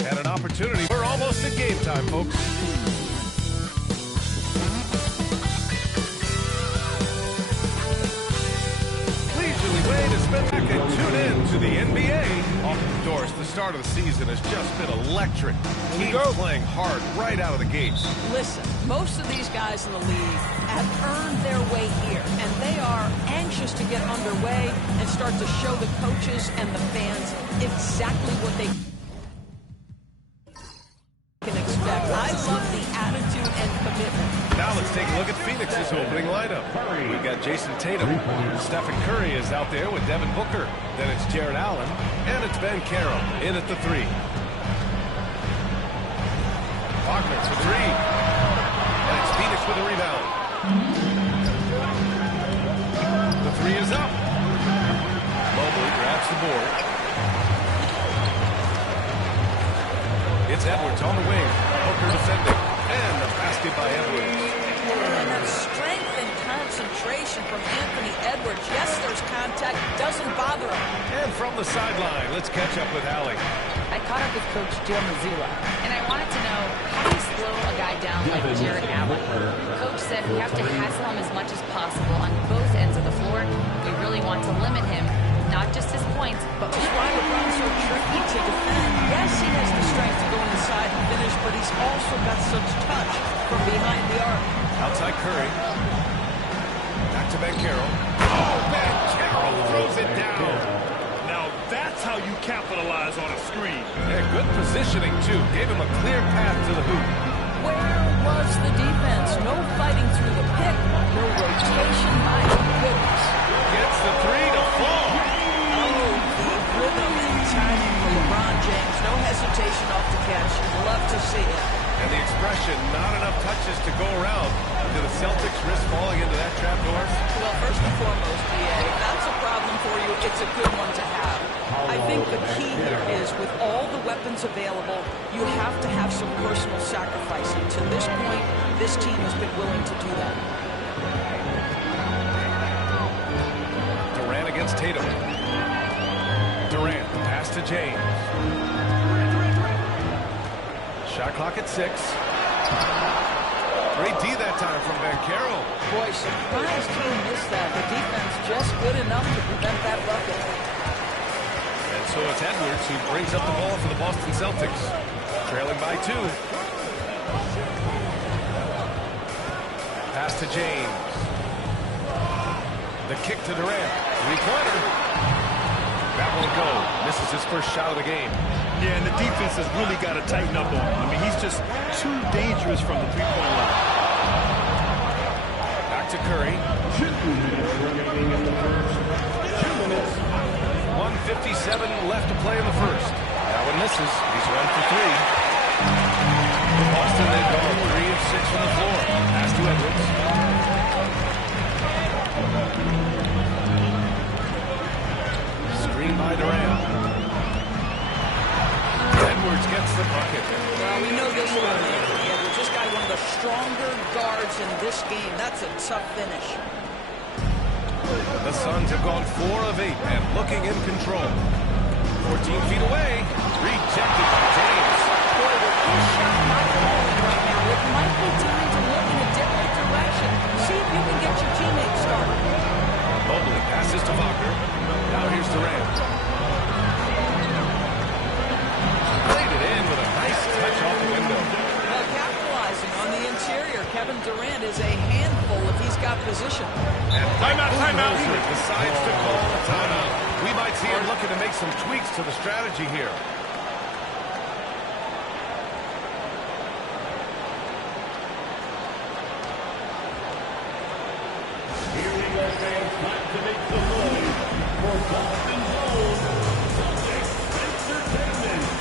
And an opportunity. We're almost at game time, folks. Leisurely way to spin back and tune in to the NBA. Off the doors, the start of the season has just been electric. Teams playing hard right out of the gates. Listen, most of these guys in the league have earned their way here, and they are anxious to get underway and start to show the coaches and the fans exactly what they can expect. I love the attitude and commitment. Now let's take a look at Phoenix's opening lineup. We've got Jason Tatum. Stephen Curry is out there with Devin Booker. Then it's Jared Allen. And it's Ben Carroll in at the 3. Wagner for 3. And it's Phoenix with a rebound. The 3 is up. Mobley grabs the board. It's Edwards on the wing. Booker defending. And the basket by Edwards. And that strength and concentration from Anthony Edwards. Yes, there's contact. Doesn't bother him. And from the sideline, let's catch up with Allie. I caught up with Coach Joe Mazzulla, and I wanted to know, how do you slow a guy down like Jared Allen? Coach said we have to hassle him as much as possible on both ends of the floor. We really want to limit him, not just his points, but That's why LeBron's so tricky to defend. Yes, he has the strength to go inside and finish, but he's also got such touch from behind the arc. Outside Curry. Back to Ben Carroll. Oh, Ben Carroll throws it down. Now that's how you capitalize on a screen. Yeah, good positioning, too. Gave him a clear path to the hoop. Where was the defense? No fighting through the pick. No rotation. My goodness. Gets the 3 to fall. Oh, the rhythm and timing for LeBron James. No hesitation off the catch. You'd love to see it. And the expression, not enough touches to go around. Do the Celtics risk falling into that trap, Doris? Well, first and foremost, BA, if that's a problem for you, it's a good one to have. I think the key here is with all the weapons available, you have to have some personal sacrifice. And to this point, this team has been willing to do that. Durant against Tatum. Durant, pass to James. Shot clock at 6. Great D that time from Ben Carroll. Boy, surprised he missed that. The defense just good enough to prevent that bucket. And so it's Edwards who brings up the ball for the Boston Celtics. Trailing by 2. Pass to James. The kick to Durant. 3-pointer. That won't go. Misses his first shot of the game. Yeah, and the defense has really got to tighten up on him. I mean, he's just too dangerous from the three-point line. Back to Curry. 1:57 left to play in the first. That one misses. He's 1 for 3. Boston, they've gone 3 of 6 from the floor. Pass to Edwards. Screen by Durant. Edwards gets the bucket. Well, we know this about Anthony Edwards. This guy, one of the stronger guards in this game. That's a tough finish. The Suns have gone 4 of 8 and looking in control. 14 feet away. Rejected by James. Boy, with his shot not falling right now, it might be time to look in a different direction. See if you can get your teammates started. Mobley passes to Wagner. Durant is a handful if he's got position. And Timeout. decides to call a timeout. We might see him looking to make some tweaks to the strategy here. Here we go, fans. Time to make the move for Boston Zone. Subject Entertainment.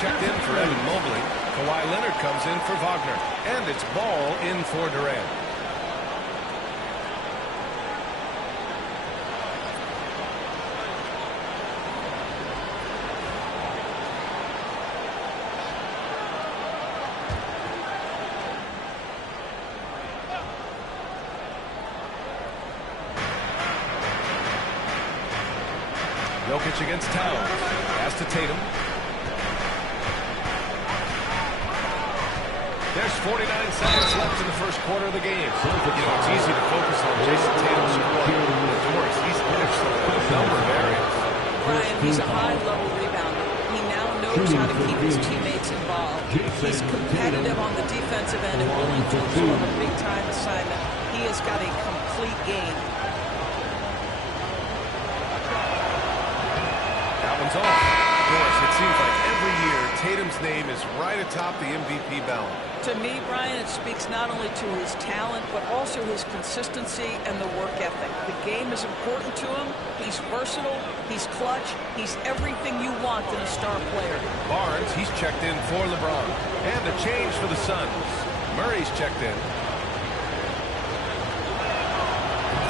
Checked in for Evan Mobley. Kawhi Leonard comes in for Wagner. And it's Ball in for Durant. Jokic against Towns. Pass to Tatum. There's 49 seconds left in the first quarter of the game. You know, it's easy to focus on Jason Tatum's score. Doris, he's excellent in a number of areas. Brian, he's a high-level rebounder. He now knows how to keep his teammates involved. He's competitive on the defensive end and willing to absorb a big-time assignment. He has got a complete game. That one's off. Doris, it seems like every year Tatum's name is right atop the MVP ballot. To me, Brian, it speaks not only to his talent, but also his consistency and the work ethic. The game is important to him. He's versatile. He's clutch. He's everything you want in a star player. Barnes, he's checked in for LeBron. And a change for the Suns. Murray's checked in.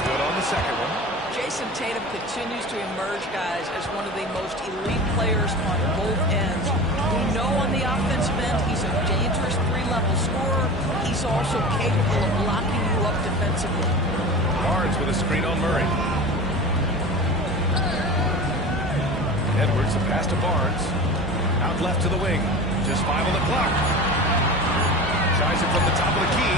Good on the second one. Jason Tatum continues to emerge, guys, as one of the most elite players on both ends. We know on the offensive end he's a dangerous three-level scorer. He's also capable of locking you up defensively. Barnes with a screen on Murray. Edwards, a pass to Barnes. Out left to the wing. Just 5 on the clock. Tries it from the top of the key.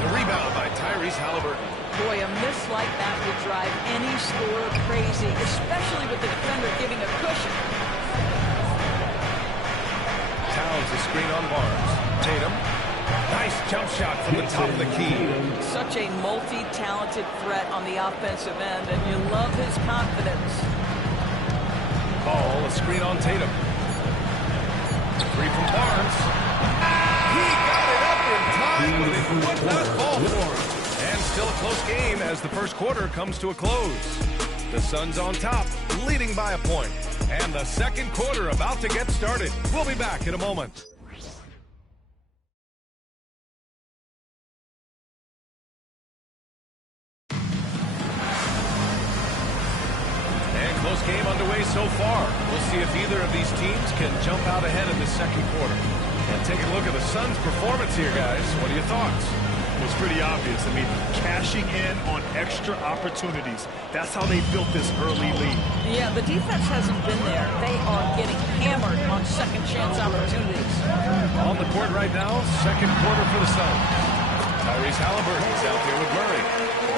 The rebound by Tyrese Halliburton. Boy, a miss like that would drive any scorer crazy, especially with the defender giving a cushion. Towns a screen on Barnes. Tatum. Nice jump shot from the top of the key. Such a multi-talented threat on the offensive end, and you love his confidence. Ball, a screen on Tatum. Three from Barnes. He got it up in time, but it would not fall for him. And still a close game as the first quarter comes to a close. The Suns on top, leading by a point. And the second quarter about to get started. We'll be back in a moment. And close game underway so far. We'll see if either of these teams can jump out ahead in the second quarter. And take a look at the Suns' performance here, guys. What are your thoughts? It's pretty obvious. I mean, cashing in on extra opportunities. That's how they built this early lead. Yeah, the defense hasn't been there. They are getting hammered on second chance opportunities. On the court right now, second quarter for the Suns. Tyrese Halliburton is out there with Murray.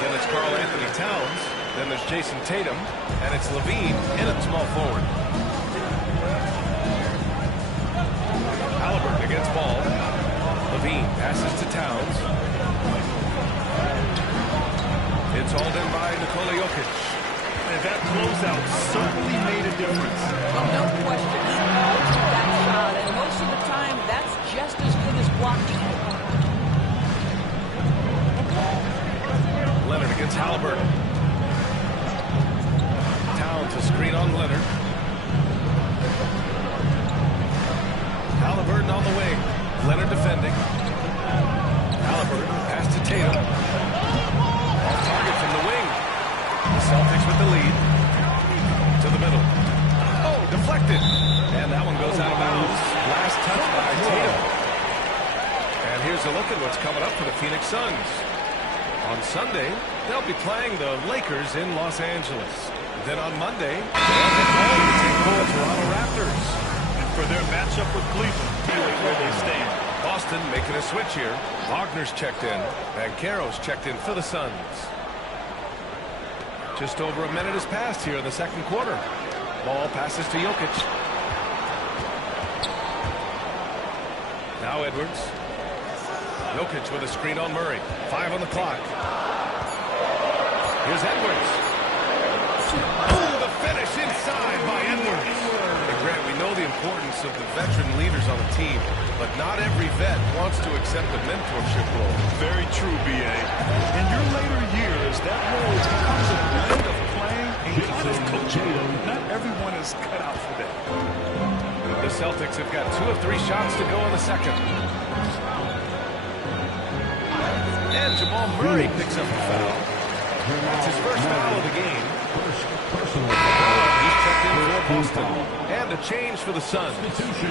Then it's Karl Anthony Towns. Then there's Jason Tatum. And it's Levine in at small forward. Halliburton against Ball. Levine passes to Towns. It's all done by Nikola Jokic. And that closeout certainly made a difference. Well, no question. He knows that shot, and most of the time, that's just as good as blocking it. Leonard against Halliburton. Towns a screen on Leonard. Halliburton on the wing. Leonard defending. Halliburton pass to Tatum. Off target from the wing. The Celtics with the lead. To the middle. Oh, deflected. And that one goes out of bounds. Last touch a look at what's coming up for the Phoenix Suns. On Sunday, they'll be playing the Lakers in Los Angeles. Then on Monday, they'll get home to take on the Toronto Raptors. And for their matchup with Cleveland, where they stand. Boston making a switch here. Wagner's checked in. Banchero's checked in for the Suns. Just over a minute has passed here in the second quarter. Ball passes to Jokic. Now Edwards. Jokic with a screen on Murray. 5 on the clock. Here's Edwards. Oh, the finish inside by Edwards. And Grant, we know the importance of the veteran leaders on the team, but not every vet wants to accept a mentorship role. Very true, B.A. In your later years, that role becomes a blend of playing and kind of coaching. Not everyone is cut out for that. The Celtics have got 2 of 3 shots to go in the second. And Jamal Murray picks up a foul. That's his first foul of the game. He's checked in for Boston. And a change for the Suns.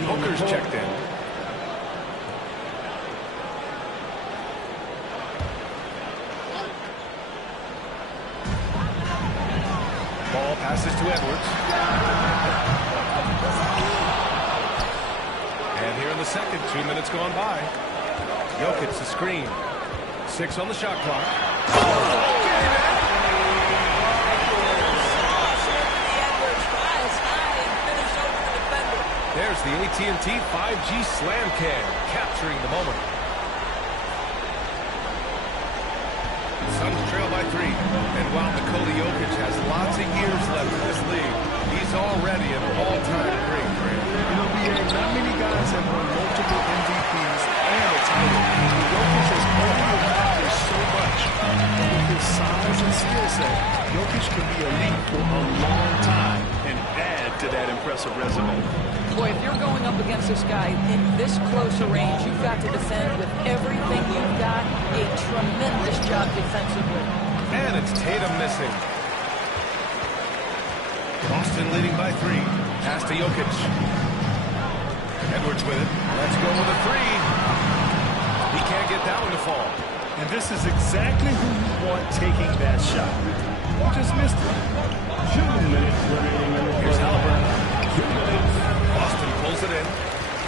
Booker's checked in. Ball passes to Edwards. And here in the second, 2 minutes gone by. Jokic the screen. 6 on the shot clock. There's the AT&T 5G Slam Cam, capturing the moment. Suns trail by 3. And while Nikola Jokic has lots of years left in this league, he's already an all-time great. You know, B.A., not many guys have won multiple MVPs and a title. Jokic has already accomplished so much. And with his size and skill set, Jokic can be elite for a long time and add to that impressive resume. Boy, if you're going up against this guy in this close a range, you've got to defend with everything you've got. A tremendous job defensively. And it's Tatum missing. Boston leading by 3. Pass to Jokic. Edwards with it. Let's go with a 3. He can't get that one to fall. And this is exactly who you want taking that shot. You just missed it. 2 minutes remaining. Here's Halliburton. 2 minutes. Boston pulls it in.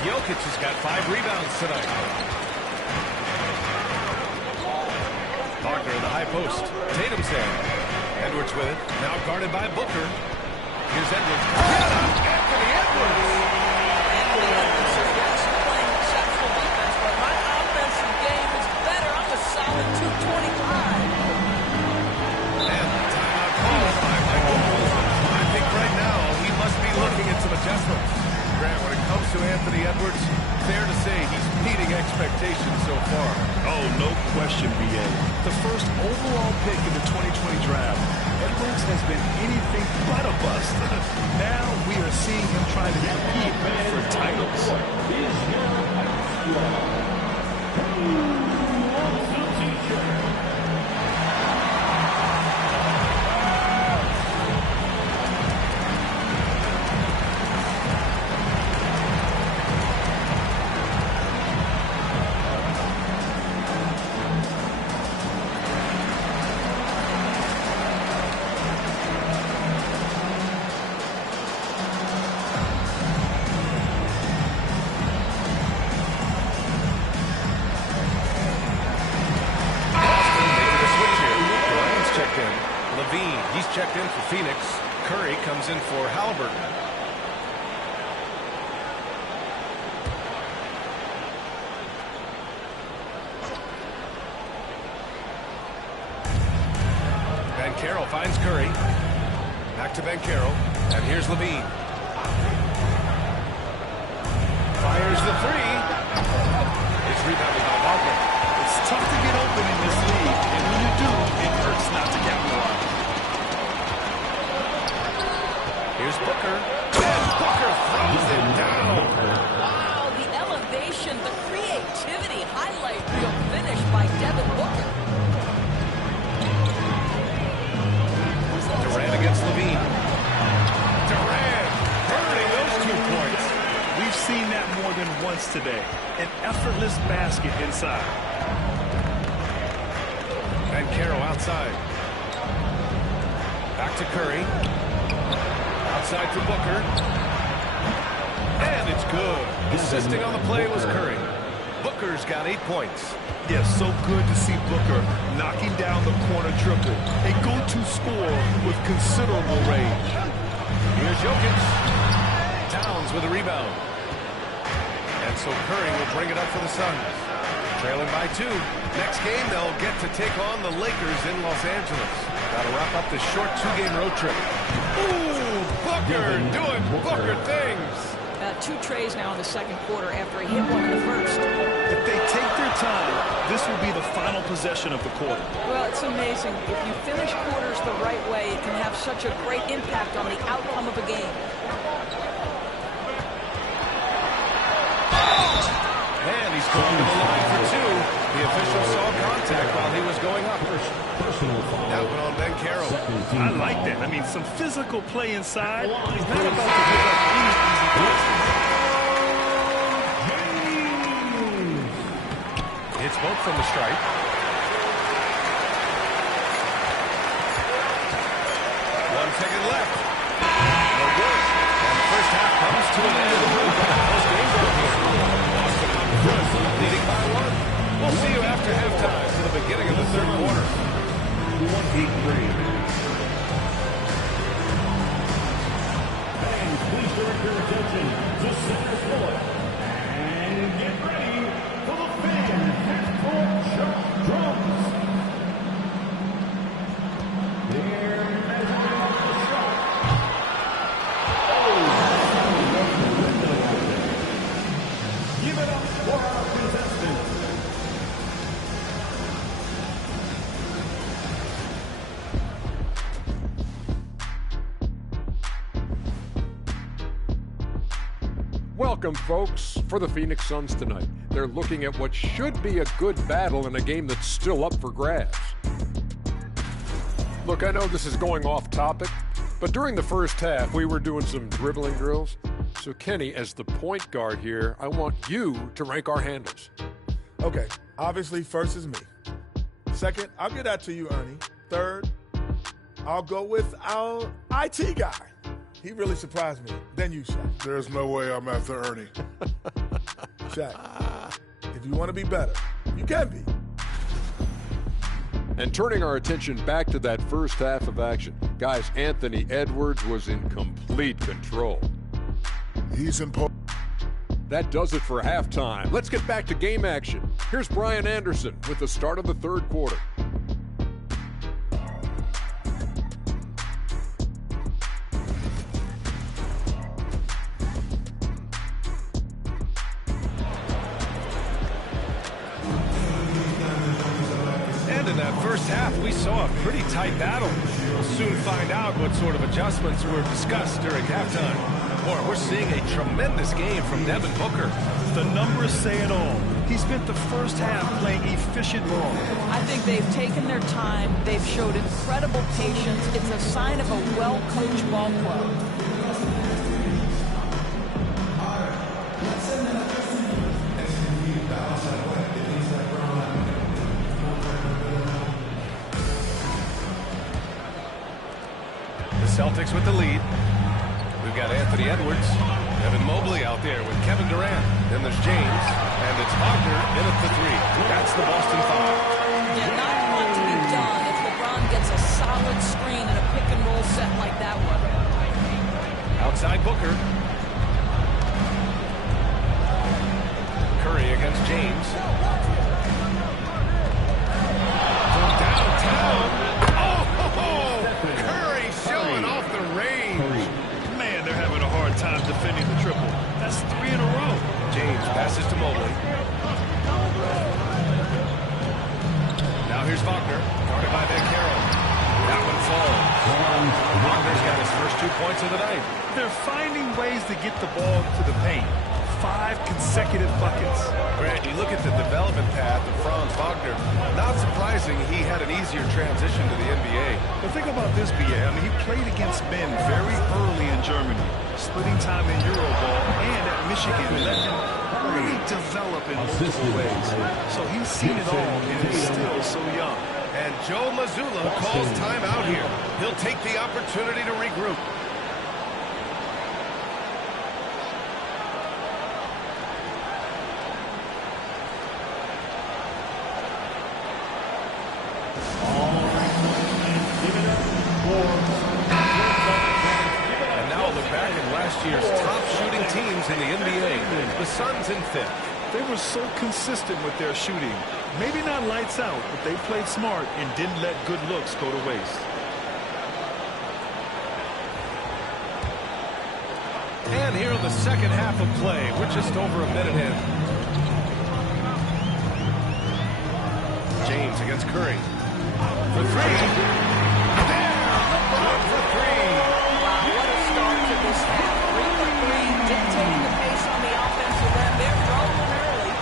Jokic has got 5 rebounds tonight. Wagner in the high post. Tatum's there. Edwards with it. Now guarded by Booker. Here's Edwards. Anthony Edwards. Anthony Edwards says, yes, you're playing exceptional defense, but my offensive game is better. I'm a solid 225. And the timeout called by Michael Wilson. I think right now he must be looking at some adjustments. Grant, when it comes to Anthony Edwards, fair to say he's meeting expectations so far. Oh, no question, B.A. The first overall pick in the 2020 draft, Edwards has been anything but a bust. Now we are seeing him trying to compete for titles. He's checked in for Phoenix. Curry comes in for Halliburton. Banchero finds Curry. Back to Banchero. And here's Levine. Fires the 3. It's rebounded by Wagner. It's tough to get open in this league, and when you do, it hurts not to capitalize. Here's Booker. And Booker throws it down. Wow, the elevation, the creativity, highlight reel finish by Devin Booker. Durant against Levine. Durant burning those 2 points. We've seen that more than once today. An effortless basket inside. And Caro outside. Back to Curry. Outside for Booker. And it's good. Assisting on the play was Curry. Booker's got 8 points. Yes, so good to see Booker knocking down the corner triple. A go-to score with considerable range. Here's Jokic. Towns with a rebound. And so Curry will bring it up for the Suns. Trailing by 2. Next game, they'll get to take on the Lakers in Los Angeles. Got to wrap up this short 2-game road trip. Ooh, Booker doing Booker things. 2 trays now in the second quarter after he hit one in the first. If they take their time, this will be the final possession of the quarter. Well, it's amazing. If you finish quarters the right way, it can have such a great impact on the outcome of a game. And he's going to the line for 2. The official saw contact while he was going up. That one on Ben Caro. I like that. I mean, some physical play inside. He's not about to give up any easy passes. It's both from the stripe. One second left. No good. And the first half comes to an end. Close game down here. Boston out front, leading by 1. We'll see you after halftime to the beginning of the third quarter. 23. Fans, please direct your attention to center court and get ready for the fan half-court shot drums. They're measuring up the shot. Give it up for our contestants. Welcome, folks, for the Phoenix Suns tonight. They're looking at what should be a good battle in a game that's still up for grabs. Look, I know this is going off topic, but during the first half, we were doing some dribbling drills. So, Kenny, as the point guard here, I want you to rank our handles. Okay, obviously, first is me. Second, I'll get that to you, Ernie. Third, I'll go with our IT guy. He really surprised me. Then you, Shaq. There's no way I'm after Ernie. Shaq, if you want to be better, you can be. And turning our attention back to that first half of action, guys, Anthony Edwards was in complete control. He's important. That does it for halftime. Let's get back to game action. Here's Brian Anderson with the start of the third quarter. First half, we saw a pretty tight battle. We'll soon find out what sort of adjustments were discussed during halftime. Boy, we're seeing a tremendous game from Devin Booker. The numbers say it all. He spent the first half playing efficient ball. I think they've taken their time. They've showed incredible patience. It's a sign of a well-coached ball club. Celtics with the lead. We've got Anthony Edwards, Evan Mobley out there with Kevin Durant. Then there's James, and it's Wagner in at the 3. That's the Boston foul. Yeah, not a lot to be done if LeBron gets a solid screen and a pick-and-roll set like that one. Outside Booker. Curry against James. From downtown. Curry showing off the range. Man, they're having a hard time defending the triple. That's 3 in a row. James passes to Mobley. Now here's Wagner, guarded by Ben Caro. That one falls. Wagner's got his first 2 points of the night. They're finding ways to get the ball to the paint. 5 consecutive buckets. Grant, you look at the development path of Franz Wagner. Not surprising he had an easier transition to the NBA. But think about this, B.A. I mean, he played against men very early in Germany, splitting time in Euroball and at Michigan let him really develop in multiple ways. So he's seen it all and is still so young. And Joe Mazzulla calls timeout here. He'll take the opportunity to regroup. And now look back at last year's top shooting teams in the NBA. The Suns in 5th. They were so consistent with their shooting. Maybe not lights out, but they played smart and didn't let good looks go to waste. And here in the second half of play, we're just over a minute in. James against Curry. For 3. There! LeBron for 3. Wow, what a start to this half. 3 for 3, dictating the pace on the offensive end. They're rolling early.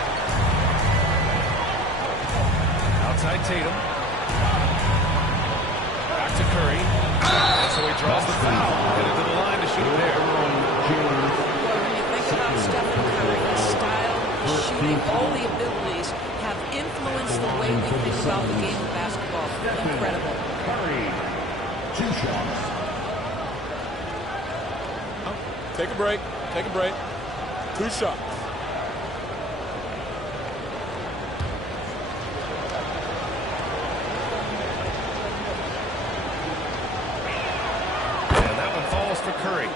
Outside Tatum. Back to Curry. And so he draws the foul. Headed to the line to shoot it there. Well, when you think about Stephen Curry, his style, his shooting, all the abilities have influenced the way we think about the game of basketball. Incredible. Curry, 2 shots. Take a break. Take a break. 2 shots. And that one falls for Curry.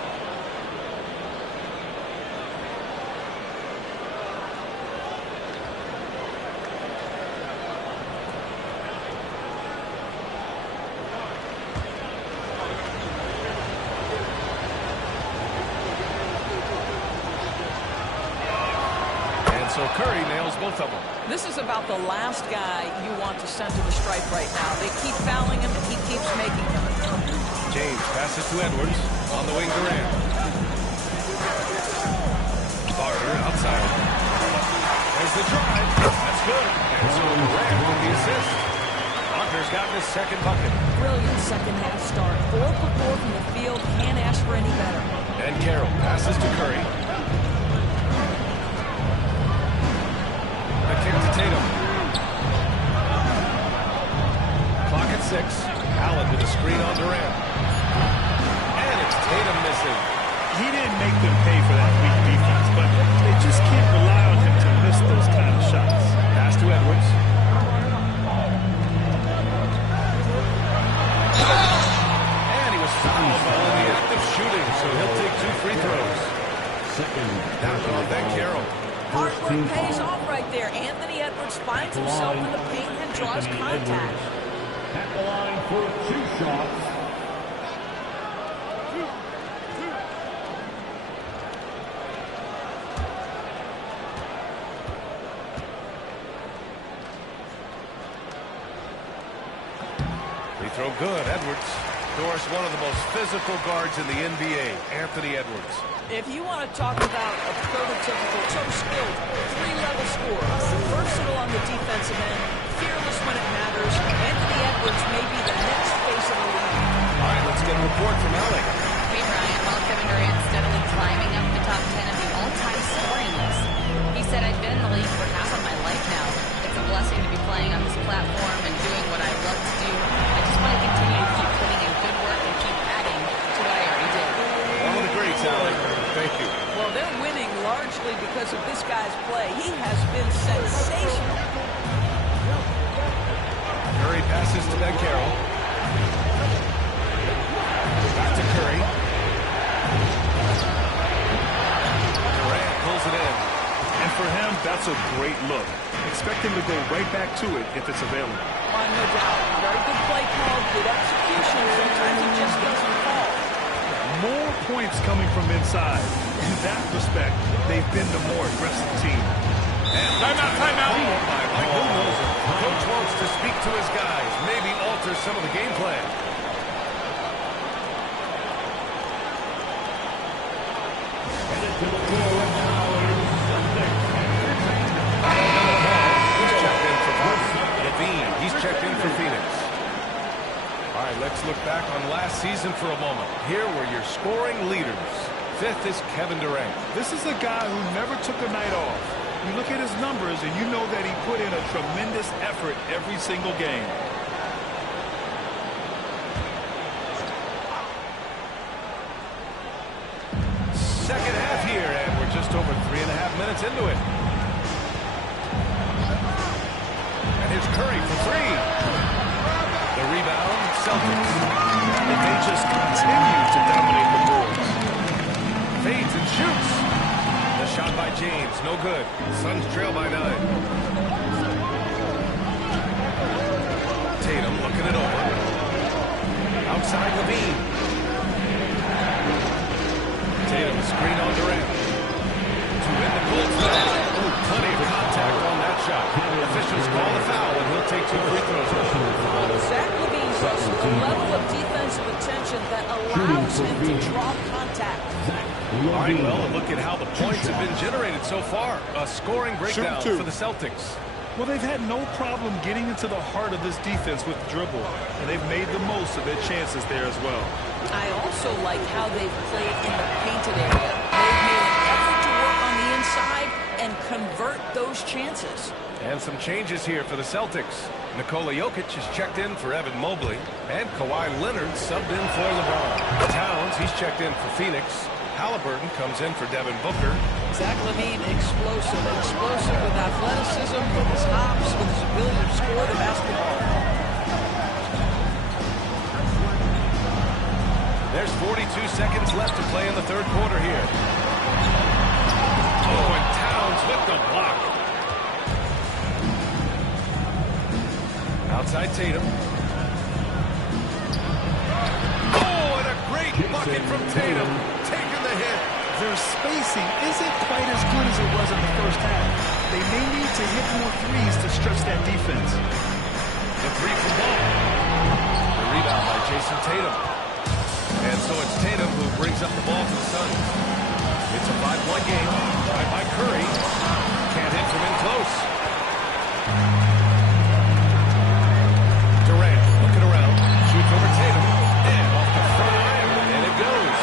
So Curry nails both of them. This is about the last guy you want to send to the stripe right now. They keep fouling him, and he keeps making them. James passes to Edwards. On the wing, Durant. Carter outside. There's the drive. That's good. And so Durant with the assist. Walker's gotten his second bucket. Brilliant second half start. 4 for 4 from the field. Can't ask for any better. And Carroll passes to Curry. The kick to Tatum. Clock at 6. Allen with a screen on Durant. And it's Tatum missing. He didn't make them pay for that weak defense, but they just can't rely on him to miss those kind of shots. Pass to Edwards. And he was fouled while in the act of shooting, so he'll take 2 free throws. Now on Ben Carroll. Hard work pays off right there. Anthony Edwards finds himself in the paint and draws contact. At the line for 2 shots. Free throw good, Edwards. Doris, one of the most physical guards in the NBA, Anthony Edwards. If you want to talk about a prototypical, so skilled, 3-level scorer, versatile on the defensive end, fearless when it matters, Anthony Edwards may be the next face of the league. All right, let's get a report from Alec. Hey, Ryan, while Kevin Durant steadily climbing up the top 10 of the all-time scoring list, he said, I've been in the league for half of my life now. It's a blessing to be playing on this platform and doing what I love to do. I just want to continue to keep putting in good work and keep adding to what I already did. One of the greats, Alec. Thank you. Well, they're winning largely because of this guy's play. He has been sensational. Curry passes to Ben Carroll. Back to Curry. Durant pulls it in. And for him, that's a great look. Expect him to go right back to it if it's available. No doubt. Very good play call, good execution. Sometimes it just doesn't fall. More points coming from inside. In that respect, they've been the more aggressive team. And timeout. Oh, my Mike Budenholzer. Coach wants to speak to his guys, maybe alter some of the game plan. Headed to the floor right now is He's checked in for Levine. He's checked in for Phoenix. All right, let's look back on last season for a moment. Here were your scoring leaders. Fifth is Kevin Durant. This is a guy who never took a night off. You look at his numbers, and you know that he put in a tremendous effort every single game. Second half here, and we're just over 3.5 minutes into it. And here's Curry for three. The rebound, Celtics. And they just continue to dominate the boards. Fades and shoots. The shot by James, no good. Suns trail by 9. Tatum looking it over. Outside Levine. Tatum screen on Durant. To win the Colts. Oh, plenty of contact on that shot. Officials call the foul, and he'll take 2 free throws. Zach LaVine shows a level of defensive attention that allows him to draw contact. All right, well, look at how the points have been generated so far. A scoring breakdown for the Celtics. Well, they've had no problem getting into the heart of this defense with dribble, and they've made the most of their chances there as well. I also like how they've played in the painted area. They've made an effort to work on the inside and convert those chances. And some changes here for the Celtics. Nikola Jokic is checked in for Evan Mobley, and Kawhi Leonard subbed in for LeBron. Towns, he's checked in for Phoenix. Halliburton comes in for Devin Booker. Zach LaVine, explosive with athleticism, with his hops, with his ability to score the basketball. There's 42 seconds left to play in the third quarter here. Oh, and Towns with the block. Outside Tatum. Oh, and a great bucket from Tatum. Taking the hit. Their spacing isn't quite as good as it was in the first half. They may need to hit more threes to stretch that defense. The three from Ball. The rebound by Jason Tatum. And so it's Tatum who brings up the ball for the Suns. It's a 5-point game. Right by Curry. Can't hit from in close. Durant looking around. Shoots over Tatum. And off the front iron. And it goes.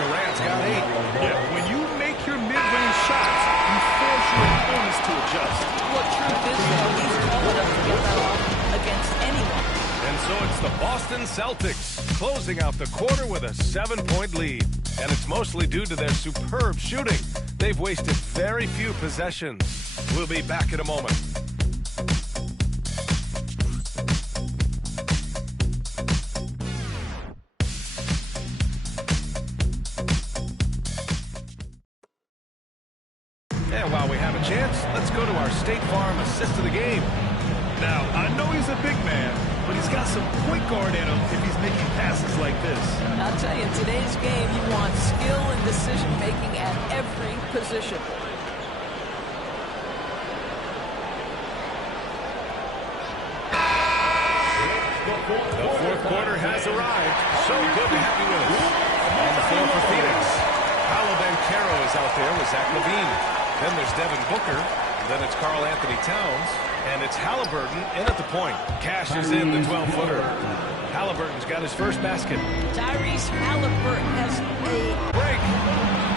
Durant's got 8. Yeah, when you make your mid-range shots, you force your opponents to adjust. What truth is that he's tall enough to get that off against anyone. And so it's the Boston Celtics closing out the quarter with a 7-point lead. And it's mostly due to their superb shooting. They've wasted very few possessions. We'll be back in a moment. And while we have a chance, let's go to our State Farm assist of the game. Now, I know he's a big man, but he's got some point guard in him if he's making passes like this. I'll tell you, in today's game, you want skill and decision-making at every position. The fourth quarter has arrived. So good to have you with us. On the floor for Phoenix. Paolo Banchero is out there with Zach LaVine. Then there's Devin Booker. Then it's Karl Anthony Towns. And it's Halliburton in at the point. Cashes in the 12-footer. Halliburton's got his first basket. Tyrese Halliburton has a Break.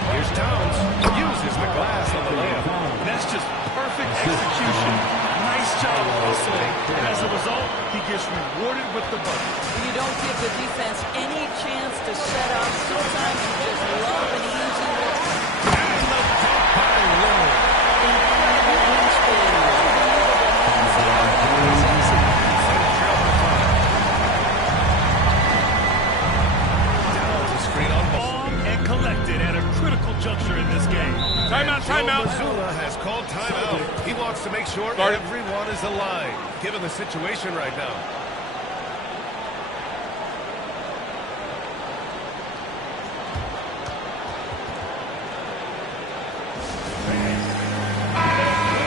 Here's Towns. Uses the glass on the layup. That's just perfect execution. Nice job of hustling. And as a result, he gets rewarded with the bucket. You don't give the defense any chance to set up. Sometimes you just love an easy look. And the dunk by Lillard. Incredible wing speed. Towns a screen on ball. Calm and collected at a critical juncture in this game. Timeout. Mazzulla has called timeout. He wants to make sure everyone is aligned, given the situation right now.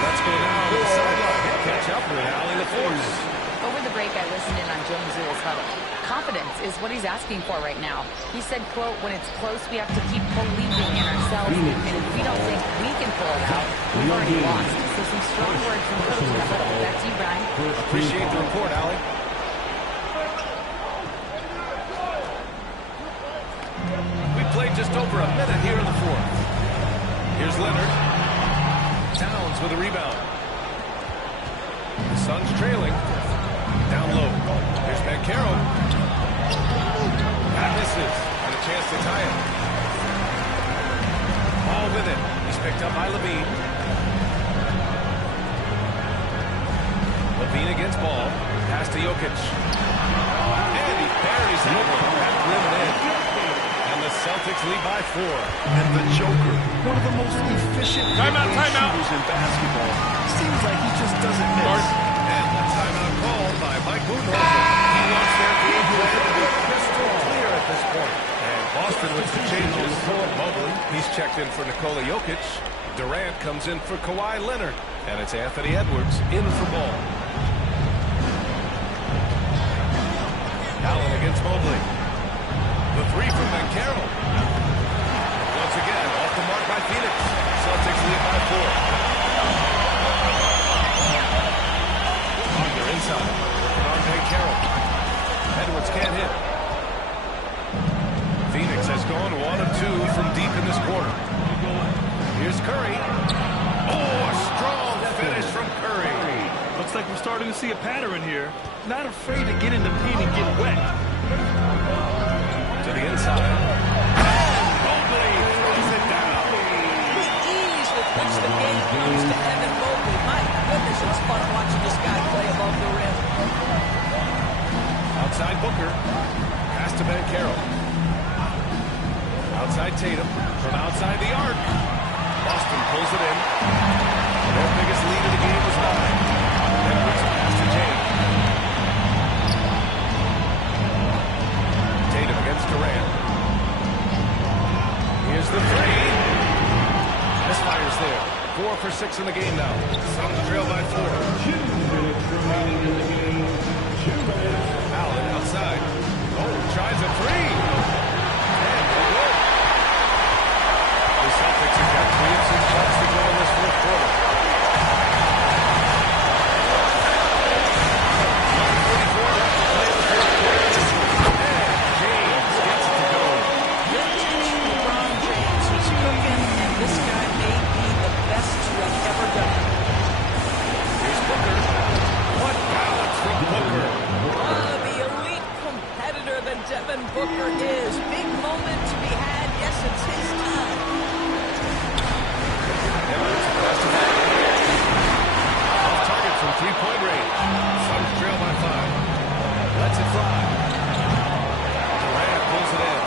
Let's go down to the sideline. Catch up with Allie LaForce. Over the break, I listened in on Joe Mazzulla's huddle. Confidence is what he's asking for right now. He said, quote, when it's close, we have to keep believing in ourselves. And if we don't think we can pull it out, we've already lost. So some strong words from Coach in the huddle. Back to you, Brian. Appreciate the report, Allie. We played just over a minute here in the fourth. Here's Leonard. Towns with a rebound. The Suns trailing. Down low. Here's Banchero. That misses. And a chance to tie it. Ball with it. He's picked up by Levine. Levine against ball. Pass to Jokic. And he buries that one at rim and in. And the Celtics lead by 4. And the Joker, one of the most efficient shooters in basketball. Seems like he just doesn't miss. And the timeout called by Mike Budenholzer. He wants their game plan to be crystal clear at this point. And Boston with some changes. Mobley, he's checked in for Nikola Jokic. Durant comes in for Kawhi Leonard. And it's Anthony Edwards in for ball. Allen against Mobley. The three from Banchero. Once again, off the mark by Phoenix. Celtics lead by 4. Wagner inside. Working on Banchero. Edwards can't hit. Phoenix has gone 1 of 2 from deep in this quarter. Here's Curry. Oh, a strong finish from Curry. Looks like we're starting to see a pattern here. Not afraid to get in the paint and get wet. To the inside. And Mobley throws it down. The ease with which the game comes to Evan Mobley. My goodness, it's fun watching this guy play above the rim. Outside Booker. Pass to Banchero. Outside Tatum. From outside the arc. Boston pulls it in. Their biggest lead of the game was 9. Edwards pass to James. Tatum against Durant. Here's the three. Misfires there. 4 for 6 in the game now. Suns trail by 4. 2 minutes remaining in the game. 2 minutes. Allen outside. Oh, tries a three. And no good. The Celtics have got 3 of 6 shots to go in this fourth quarter. 1:44 left to play in the fourth quarter. And James gets it to go. Vintage LeBron James is cooking, and this guy may be the best to have ever done it. Here's Booker. What balance from Booker. The elite competitor that Devin Booker is. Big moment to be had. Yes, it's his time. Edwards pass to Butler. Off target from three-point range. Suns trail by 5. Lets it fly. Durant pulls it in.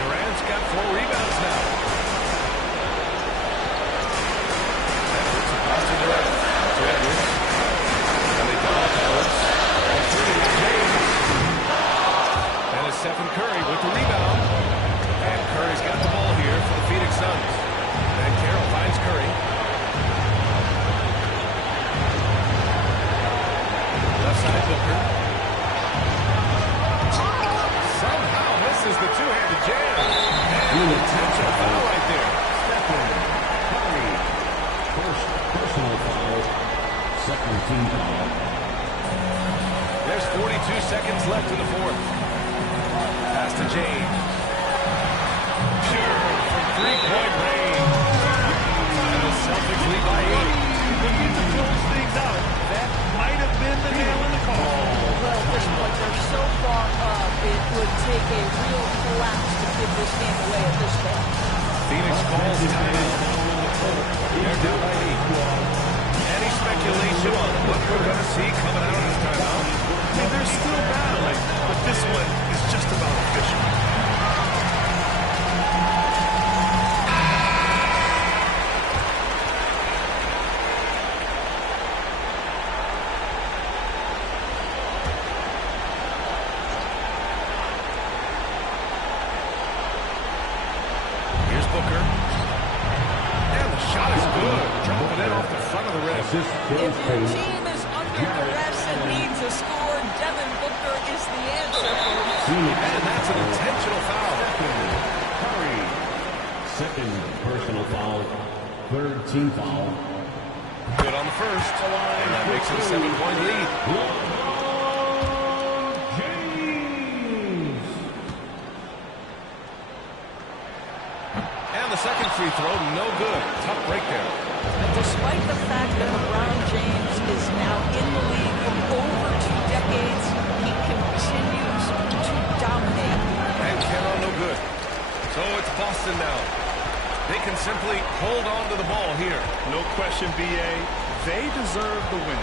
Durant's got 4 rebounds now. Edwards pass to Durant. To Edwards. And they double up Edwards. And 3 to James. And it's Stephen Curry with the rebound. And Curry's got the ball here for the Phoenix Suns. And Carroll finds Curry. Left side Booker. Somehow misses the two-handed jam. And intentional foul right there. Stephen Curry. First personal foul. Second team foul. There's 42 seconds left in the fourth. Pass to James. Sure, from three-point range. And the Celtics lead by 8. We need to close things out. That might have been the nail in the coffin. Well, at this point, they're so far up, it would take a real collapse to give this game away at this point. Phoenix calls timeout. They're down by 8. Any speculation on what we're going to see coming out of this timeout? Hey, they're still battling, but this one is just about official. Here's Booker. And the shot is good. Dropping it off the front of the rim. If your team is under duress and needs a score, Devin Booker is the answer. And that's an intentional foul. Curry. Second personal foul. Third team foul. Good on the first. And that makes it a 7-point lead. James. And the second free throw, no good. Tough break there. Despite the fact that LeBron James is now in the league for over 2 decades, he continues to dominate. And Keno, no good. So it's Boston now. They can simply hold on to the ball here. No question, B.A. They deserve the win.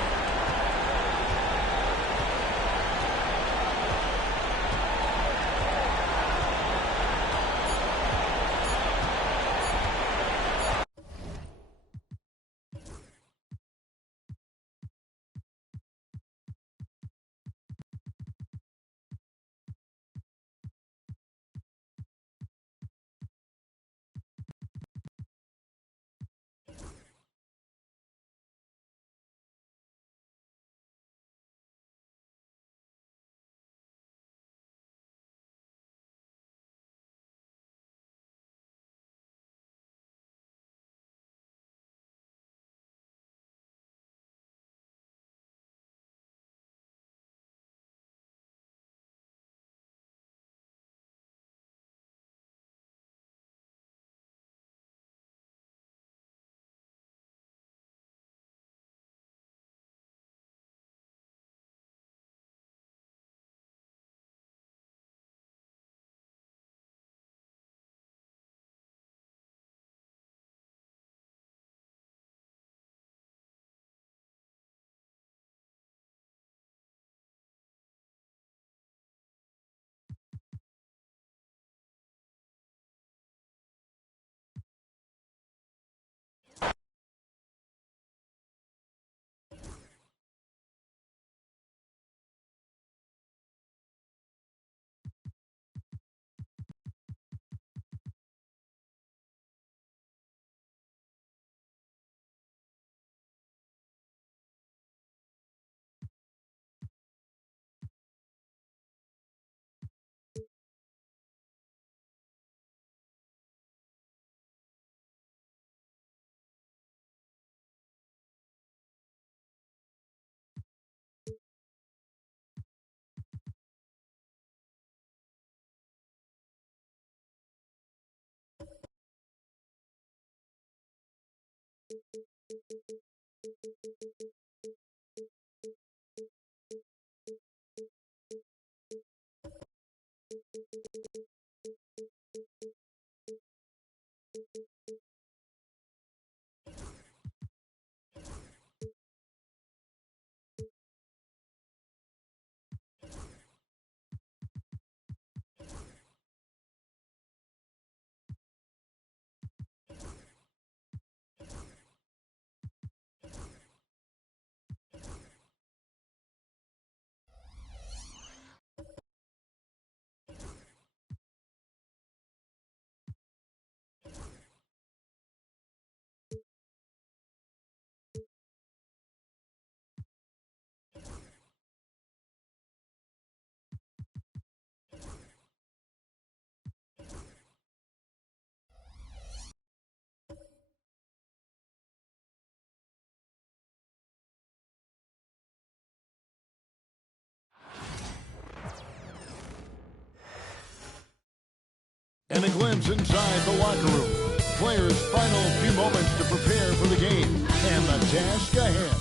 And a glimpse inside the locker room. Players' final few moments to prepare for the game. And the task ahead.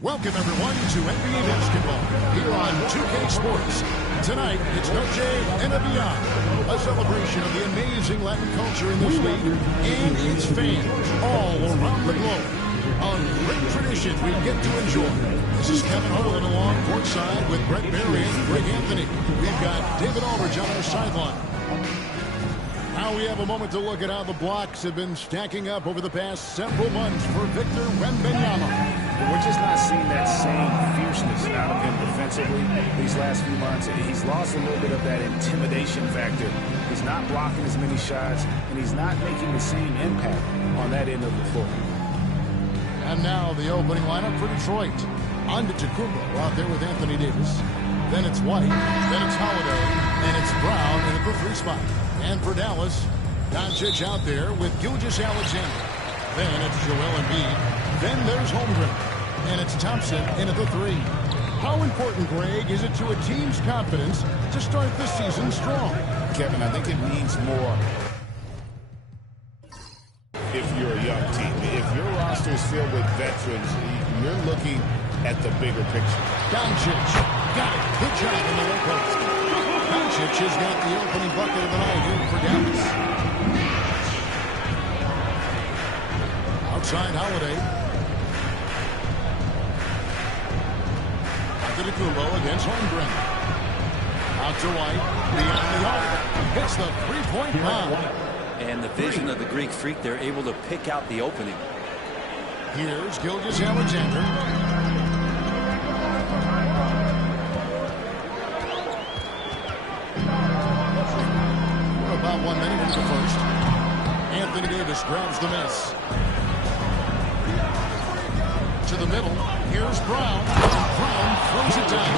Welcome, everyone, to NBA Basketball here on 2K Sports. Tonight, it's Noche and a Beyond, a celebration of the amazing Latin culture in this league and its fans all around the globe. A great tradition we get to enjoy. This is Kevin Harlan along courtside with Brett Berry and Greg Anthony. We've got David Aldridge on our sideline. Now we have a moment to look at how the blocks have been stacking up over the past several months for Victor Wembanyama. We're just not seeing that same fierceness out of him defensively these last few months. He's lost a little bit of that intimidation factor. He's not blocking as many shots, and he's not making the same impact on that end of the floor. And now the opening lineup for Detroit. On to Tacumbo out there with Anthony Davis. Then it's White. Then it's Holiday. And it's Brown in at the 3 spot. And for Dallas, Doncic out there with Gilgeous-Alexander. Then it's Joel Embiid. Then there's Holmgren. And it's Thompson in at the 3. How important, Greg, is it to a team's confidence to start the season strong? Kevin, I think it means more if you're a young team. If your roster is filled with veterans, you're looking at the bigger picture. Doncic, got it. Good job in the low post. Doncic has got the opening bucket of the night here for Dallas. Outside Holiday. Antetokounmpo against Holmgren. Out to White. Beyond the arc. Hits the three-point bomb. And the vision of the Greek Freak, they're able to pick out the opening. Here's Gilgeous-Alexander. We're about 1 minute into the first. Anthony Davis grabs the miss. To the middle. Here's Brown. Brown throws it down.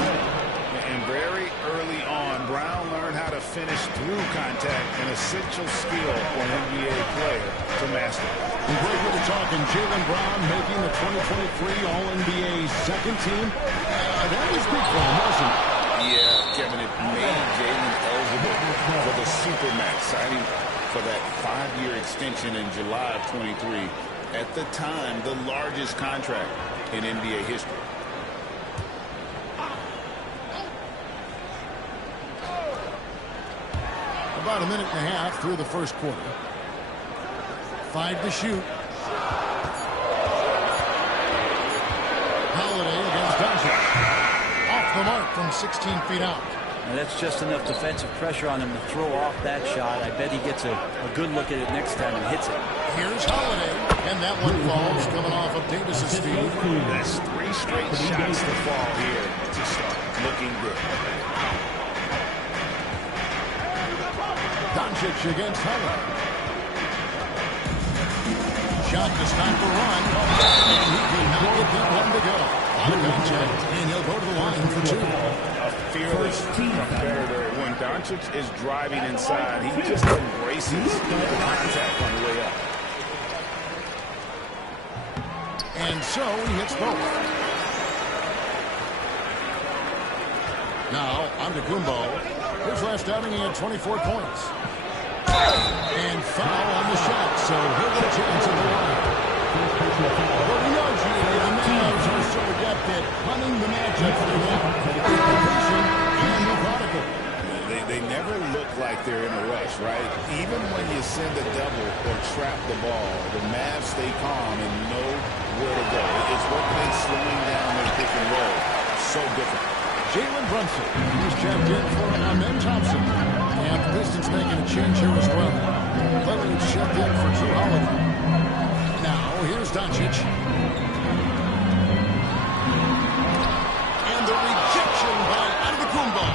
And very early on, Brown learned how to finish through contact, an essential skill for an NBA player to master. And great with the talking, Jaylen Brown making the 2023 All-NBA second team. That was big for him, wasn't it? Yeah, Kevin, it made Jaylen eligible for the Supermax, signing for that 5-year extension in July of 23. At the time, the largest contract in NBA history. About a minute and a half through the first quarter. 5 to shoot. Holiday against Doncic. Off the mark from 16 feet out. And that's just enough defensive pressure on him to throw off that shot. I bet he gets a good look at it next time and hits it. Here's Holiday, and that one falls coming off of Davis's feet. That's 3 straight shots to fall here to start. Looking good. Doncic against Holiday. Shot to stop the run. And he cannot get that one to go. On contact, and he'll go to the line for 2. A fearless competitor. When Doncic is driving inside, he just embraces the contact on the way up. And so he hits both. Now, Antetokounmpo. His last outing, he had 24 points. And foul on the shot, so he'll get a chance at the line. But we know, G.A., the Mavs are so adept at hunting the matchup for them. Patient and methodical. They never look like they're in a rush, right? Even when you send a double or trap the ball, the Mavs stay calm and know where to go. It's what they slowing down their pick and roll. So different. Jalen Brunson, he's checked in for Amen Thompson. And the Pistons making a change here as well. Cleveland's checked in for Drew Holiday. Now, here's Doncic. And the rejection by Antetokounmpo.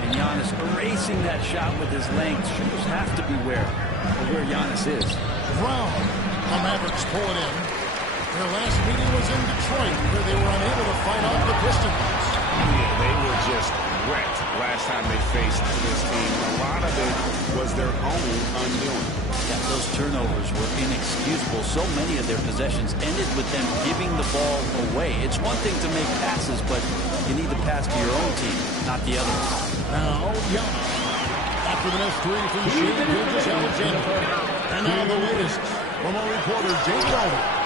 And Giannis erasing that shot with his length. Shooters have to beware of where Giannis is. Brown. The Mavericks pull it in. Their last meeting was in Detroit, where they were unable to fight off the Pistons. Yeah, they were just wrecked last time they faced this team. A lot of it was their own undoing. Yeah, those turnovers were inexcusable. So many of their possessions ended with them giving the ball away. It's one thing to make passes, but you need to pass to your own team, not the other. Now, Giannis. After the missed 3 from Shea Gilgeous-Alexander. And now the latest from our reporter, David Alden.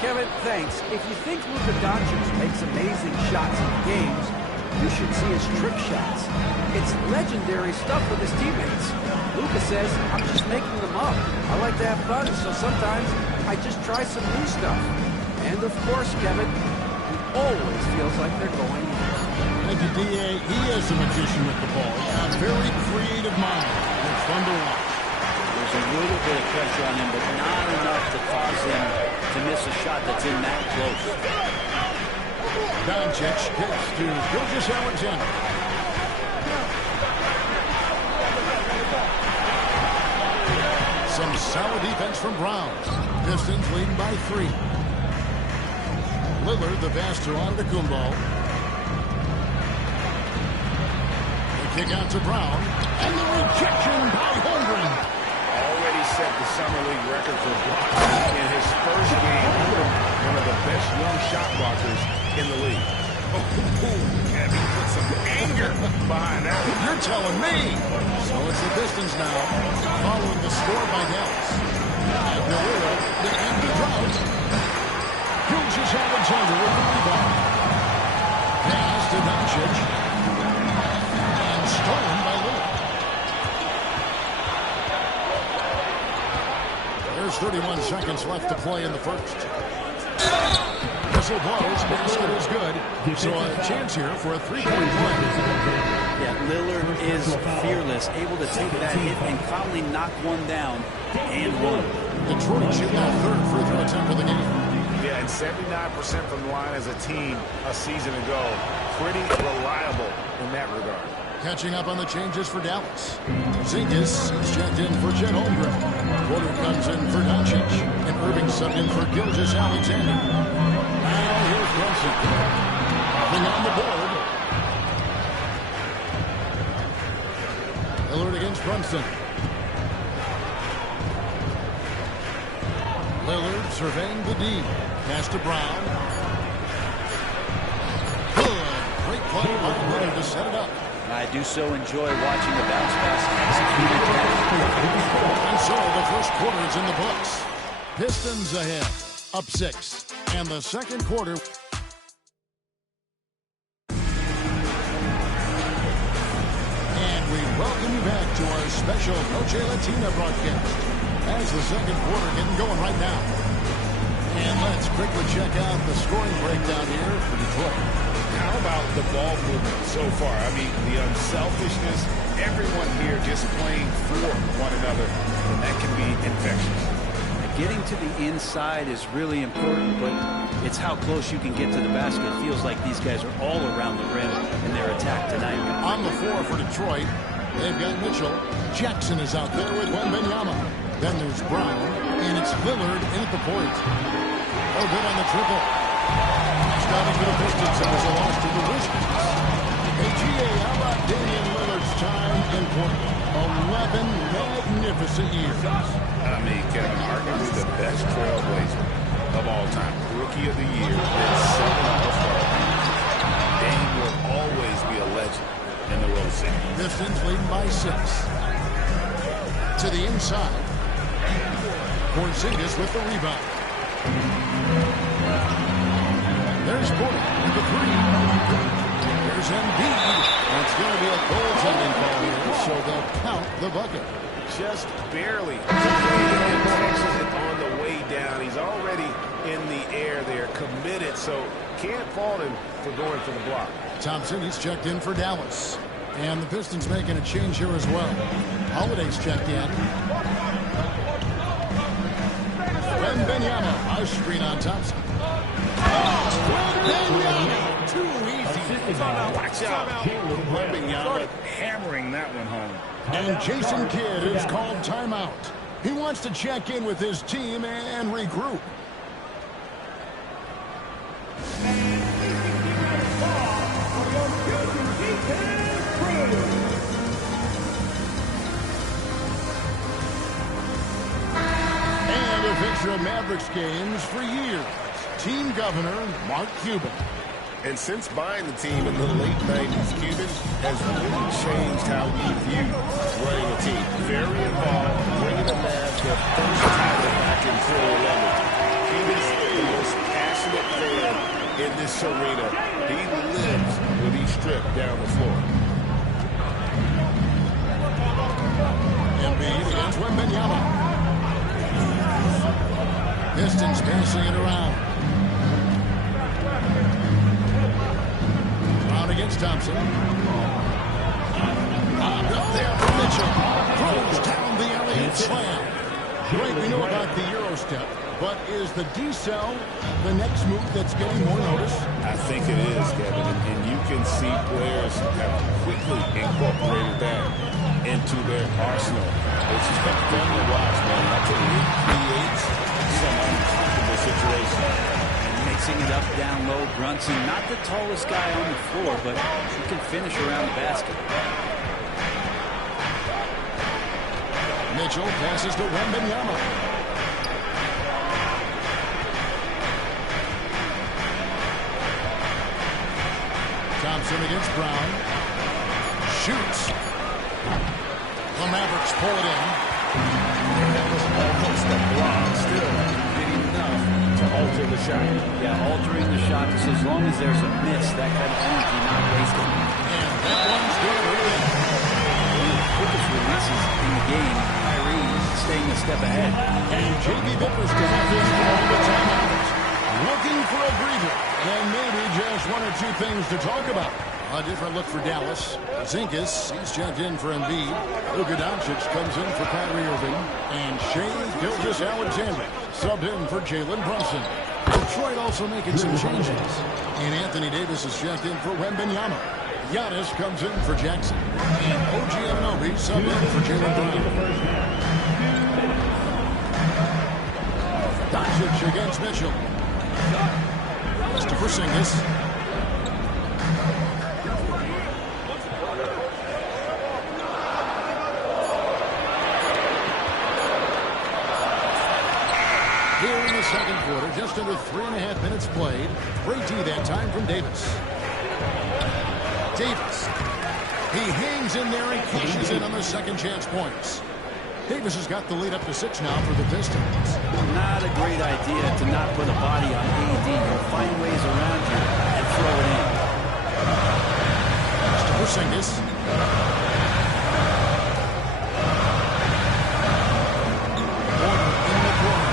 Kevin, thanks. If you think Luka Doncic makes amazing shots in games, you should see his trick shots. It's legendary stuff with his teammates. Luka says, I'm just making them up. I like to have fun, so sometimes I just try some new stuff. And of course, Kevin, he always feels like they're going in. Thank you, D.A. He is a magician with the ball. A very creative mind. It's fun to watch. There's a little bit of pressure on him, but not enough to cause him to miss a shot that's in that close. Doncic gets to Gilgeous-Alexander. Some solid defense from Brown. Pistons leading by 3. Lillard, the pass to Antetokounmpo. The kick out to Brown. And the rejection by Holmgren. Already set the Summer League record for blocking in his first game. One of the best young shot blockers in the league. Kevin put some anger behind that. You're telling me. So it's the Pistons now, following the score by Dallas. And Guerrero, the end the drought. Gilgeous Alexander with the rebound. Pass to Doncic. And stolen by Lillard. There's 31 seconds left to play in the first. Whistle blows, basket is good. So a chance here for a three-point play. Yeah, Lillard is fearless, able to take that hit and calmly knock one down and one. Detroit shooting their third free throw attempt of the game. Yeah, and 79% from the line as a team a season ago. Pretty reliable in that regard. Catching up on the changes for Dallas. Zingas is checked in for Chet Holmgren. Porter comes in for Doncic. And Irving subbed in for Gilgeous Alexander. Now here's Brunson. Nothing on the board. Lillard against Brunson. Lillard surveying the D. Pass to Brown. Good. Great play by Lillard to set it up. I do so enjoy watching the bounce pass executed. And so the first quarter is in the books. Pistons ahead, up 6. And the second quarter. And we welcome you back to our special Noche Latina broadcast. As the second quarter getting going right now. And let's quickly check out the scoring breakdown here for Detroit. How about the ball movement so far? I mean, the unselfishness, everyone here just playing for one another, and that can be infectious. Getting to the inside is really important, but it's how close you can get to the basket. It feels like these guys are all around the rim in their attack tonight. On the floor for Detroit, they've got Mitchell. Jackson is out there with Wembanyama. Then there's Brown, and it's Lillard in at the point. Oh, good on the triple. Starting for the Pistons, it was a loss to the Wizards. Hey, GA, how about Damian Lillard's time in Portland? 11 magnificent years. I mean, Kevin, arguably the best trailblazer of all time. Rookie of the year, and 7 All-Star. Dame will always be a legend in the Rose City. Pistons leading by 6. To the inside. Porzingis with the rebound. There's Porter with the 3. There's Embiid. That's going to be a goaltending call here, so they'll count the bucket. Just barely. Catches it on the way down. He's already in the air there, committed, so can't fault him for going for the block. Thompson, he's checked in for Dallas. And the Pistons making a change here as well. Holiday's checked in. Wembanyama, a screen on Thompson. Wembanyama, too easy. Watch out. Wembanyama hammering that one home. And Jason Kidd is called timeout. He wants to check in with his team and regroup. And a fixture of Mavericks games for years. Team governor, Mark Cuban. And since buying the team in the late 90s, Cuban has really changed how we view running a team. Very involved, bringing the Mavs their first title back in 2011. Cuban's the most passionate fan in this arena. He lives with each strip down the floor. Embiid against Wembanyama. Pistons passing it around. Against Thompson. Up there for Mitchell. Throws down the Elliott slam. Great, we know about the Euro step, but is the D-cell the next move that's getting more notice? I think it is, Kevin, and you can see players have quickly incorporated that into their arsenal. It's just fun to watch, man. That's what creates some uncomfortable situations. Mixing it up down low. Brunson, not the tallest guy on the floor, but he can finish around the basket. Mitchell passes to Wembanyama. Thompson against Brown. Shoots. The Mavericks pull it in. That was almost a block. Still getting enough to alter the shot. Yeah, altering the shot just as long as there's a miss, that kind of energy not wasted. And that one's good. One of the quickest releases in the game. Kyrie staying a step ahead. And J.B. Vickers comes in calling the timeout. Looking for a breather. And maybe just one or two things to talk about. A different look for Dallas. Zinkas, he's checked in for Embiid. Luka Doncic comes in for Kyrie Irving. And Shai Gilgeous-Alexander subbed in for Jalen Brunson. Detroit also making some changes. And Anthony Davis is checked in for Wembanyama. Giannis comes in for Jackson. And OG Anunoby subbed in for Jalen Brown. Doncic against Mitchell. Mr. Porzingis. Here in the second quarter, just under 3.5 minutes played. 3-D that time from Davis. Davis. He hangs in there and cashes in on the second chance points. Davis has got the lead up to 6 now for the Pistons. Not a great idea to not put a body on AD. He'll find ways around you and throw it in. Mr. Porzingis. Warner in the corner.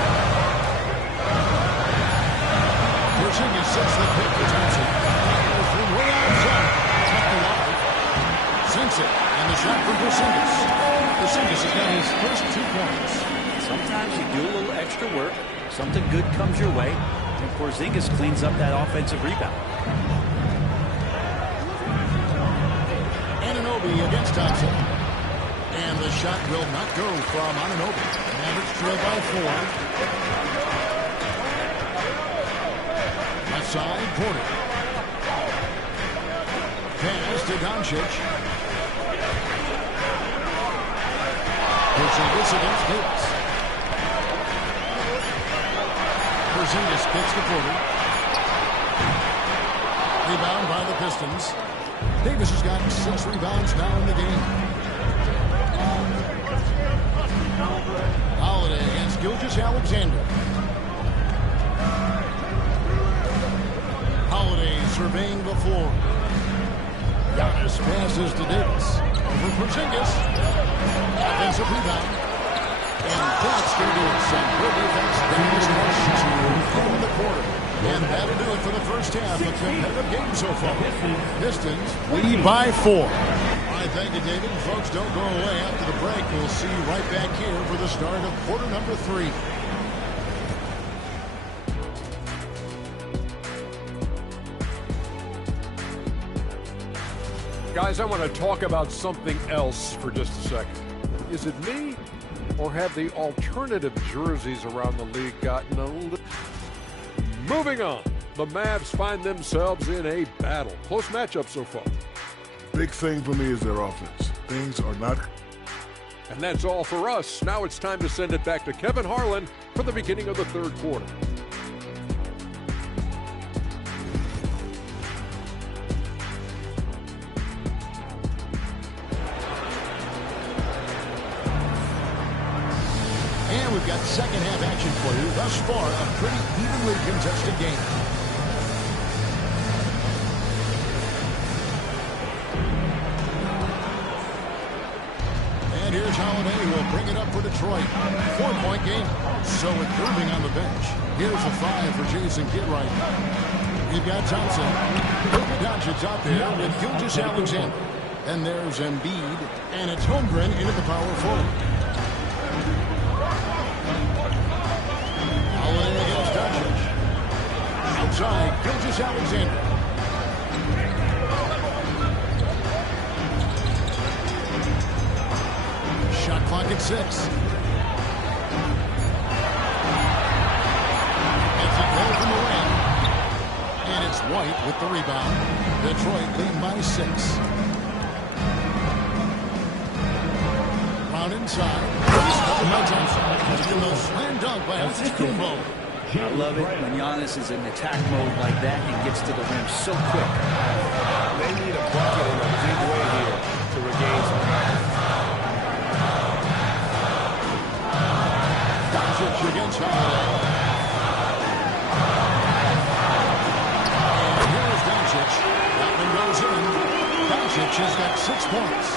Porzingis sets the pick for Thompson. From way outside. Tucked alive. Sinks it. And the shot from Porzingis. Porzingis has got his first 2 points. Sometimes you do a little extra work, something good comes your way, and Porzingis cleans up that offensive rebound. Anunoby against Thompson. And the shot will not go from Anunoby. Mavericks trail by 4. Left side, Porter. Pass to Doncic. Porzingis against Davis. Porzingis gets the Porter. Rebound by the Pistons. Davis has got 6 rebounds now in the game. Holiday against Gilgeous-Alexander. Holiday surveying the floor. Giannis passes to Davis. Over Porzingis. Offensive rebound. And that's going to do it. Some good defense. Dallas has 2 in the quarter. And that'll do it for the first half. A competitive game so far. Pistons lead by 4. All right, thank you, David. Folks, don't go away after the break. We'll see you right back here for the start of quarter number 3. Guys, I want to talk about something else for just a second. Is it me, or have the alternative jerseys around the league gotten a little... Moving on, the Mavs find themselves in a battle. Close matchup so far. Big thing for me is their offense. Things are not... And that's all for us. Now it's time to send it back to Kevin Harlan for the beginning of the third quarter. And we've got second half action for you. Thus far, a pretty evenly contested game. And here's Holiday, who will bring it up for Detroit. 4-point game. So with Irving on the bench, here's a 5 for Jason Kidd right now. You've got Thompson. Luka Doncic out there with Gilgeous-Alexander. And there's Embiid. And it's Holmgren into the power forward. Holiday against Doncic. Outside, Gilgeous-Alexander. Shot clock at 6. It's a goal from the wing. And it's White with the rebound. Detroit leading by 6. Brown inside. He's covered by Thompson. Still a slam dunk by Antetokounmpo. I love it when Giannis is in attack mode like that and gets to the rim so quick. They need a bucket in a big way here to regain some confidence. Doncic against Holiday. And here's Doncic. That one goes in. Doncic has got 6 points.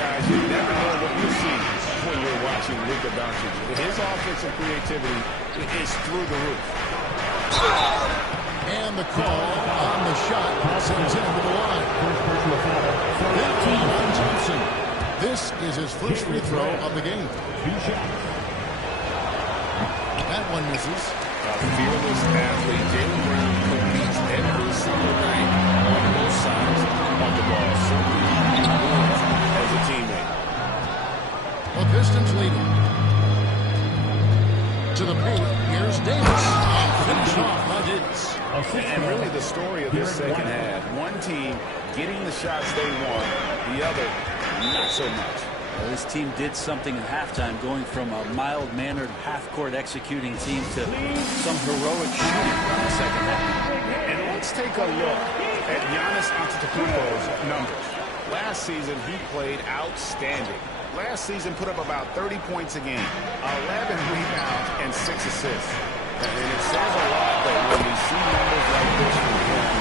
Guys, you never know what you see when you're watching Luka Doncic. His offensive creativity is through the roof. And the call on the shot sends him to the line. On Thompson. This is his first free throw of the game. That one misses. A fearless athlete, Jaylen Brown competes every single night on both sides of the ball. Certainly wins as a teammate. The Pistons leading. To the paint, here's Davis. Finish off Nuggets. And really the story of this second half. One team getting the shots they want, the other not so much. Well, this team did something at halftime, going from a mild-mannered half-court executing team to some heroic shooting in the second half. And let's take a look at Giannis Antetokounmpo's numbers. Last season, he played outstanding. Last season put up about 30 points a game, 11 rebounds, and 6 assists. And it says a lot that when we see numbers like this from him,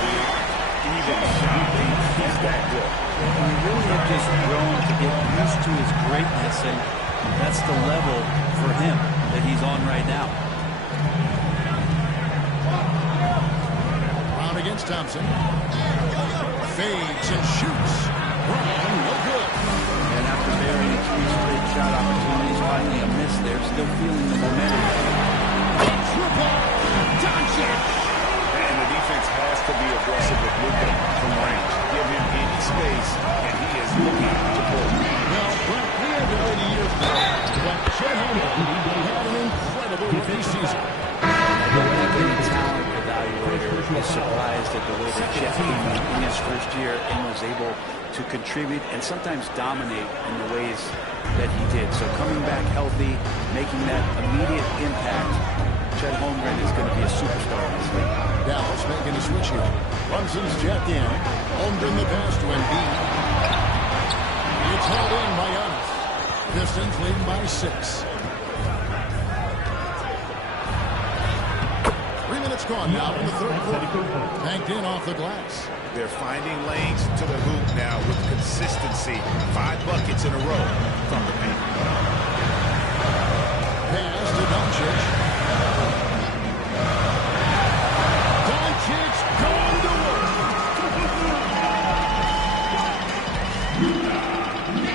even shocking, he's that good. We really have just grown to get used to his greatness, and that's the level for him that he's on right now. Brown against Thompson. Fades and shoots. Brown, no good. And after burying 3 straight shot opportunities, finally a miss there, still feeling the momentum. Triple. Doncic. And the defense has to be aggressive with Luka from range. Give him any space, and he is looking to pull. Well, Brett, we had the early years there, but Chet Holmgren had an incredible rookie season. The weapon talent evaluator is surprised at the way that Chet came in his first year and was able to contribute and sometimes dominate in the ways that he did. So coming back healthy, making that immediate impact, Chet Holmgren is going to be a superstar in this league. Dallas making a switch here. Brunson's checked in. Holmgren the pass to Embiid. It's held in by Giannis. Pistons leading by 6. 3 minutes gone now in the third quarter. Banked in off the glass. They're finding lanes to the hoop now with consistency. 5 buckets in a row from the paint. Pass to Doncic. Doncic going to work.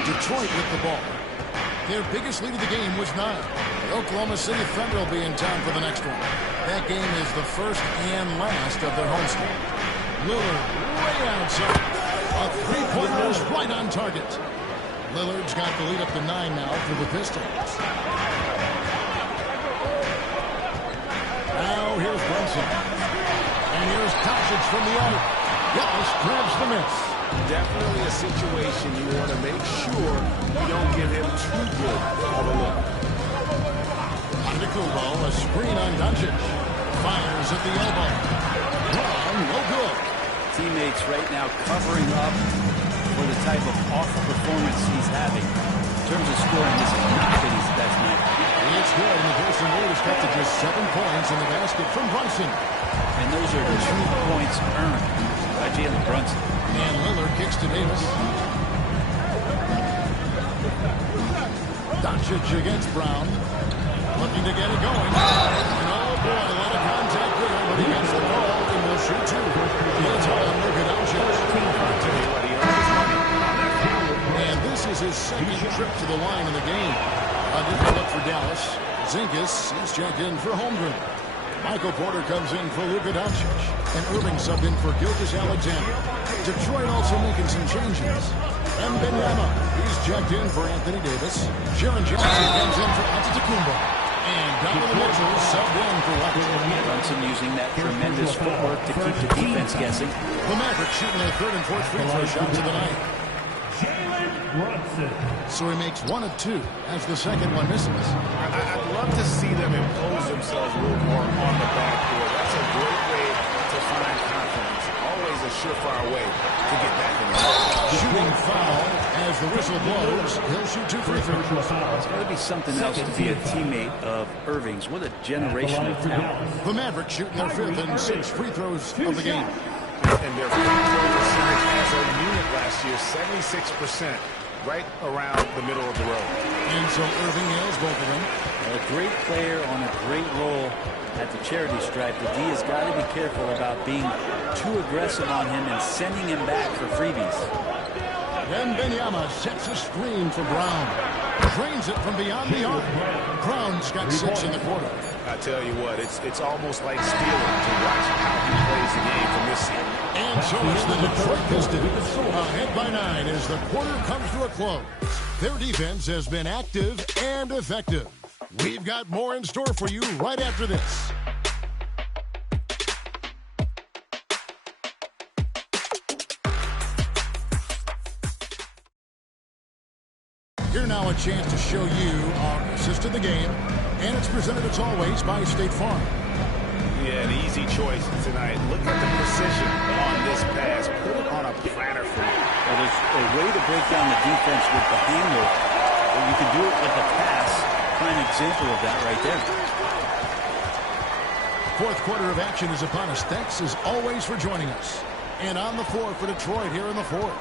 Detroit with the ball. Their biggest lead of the game was 9. The Oklahoma City Thunder will be in town for the next one. That game is the first and last of their homestand. Lillard way outside. A three-pointer is right on target. Lillard's got the lead up to 9 now for the Pistons. Now here's Brunson. And here's Doncic from the arc. Giannis grabs the miss. Definitely a situation you want to make sure you don't give him too good of a look. Antetokounmpo, a screen on Doncic. Fires at the elbow. Brown, no good. Teammates right now covering up for the type of off-performance he's having. In terms of scoring, this has not been his best night. It's good, and the Boston lead is cut to just 7 points in the basket from Brunson. And those are 2 points earned by Jalen Brunson. And Lillard kicks to Davis. Doncic against Brown. Looking to get it going. And oh boy, a lot of contact there, but he gets the ball and will shoot 2. It's on Luka Doncic. And this is his second trip to the line in the game. A different look for Dallas. Zingas, he's checked in for Holmgren. Michael Porter comes in for Luka Doncic. And Irving subbed in for Gilgeous-Alexander. Detroit also making some changes. And Benyama, he's checked in for Anthony Davis. Sharon Johnson comes in for Antetokounmpo. And Donovan Mitchell subbed in for White. Brunson using that tremendous footwork to keep the defense guessing. The Mavericks shooting their 3rd and 4th free throw shots of the night. So he makes 1 of 2 as the second one misses. I'd love to see them impose themselves a little more on the backboard. That's a great way to find confidence. Always a surefire way to get back in the game. Shooting foul as the whistle blows. He'll shoot 2 free throws. It's got to be something else to be a teammate of Irving's. What a generational talent. The Mavericks shooting their 5th and 6th free throws of the game. And their free throw percentage as a unit last year, 76%, right around the middle of the road. And so Irving nails both of them. A great player on a great role at the charity stripe. The D has got to be careful about being too aggressive on him and sending him back for freebies. Then Benyama sets a screen for Brown. Drains it from beyond the arc. Brown's got 6 in the quarter. I tell you what, it's almost like stealing to watch how he plays the game from this seat. And so is the Detroit Pistons. Ahead by 9 as the quarter comes to a close. Their defense has been active and effective. We've got more in store for you right after this. Here now a chance to show you our assist of the game, and it's presented as always by State Farm. Yeah, an easy choice tonight. Look at the precision on this pass. Put it on a platter for you. Well, there's a way to break down the defense with the handle, but you can do it with a pass. Prime example of that right there. Fourth quarter of action is upon us. Thanks as always for joining us. And on the floor for Detroit here in the 4th.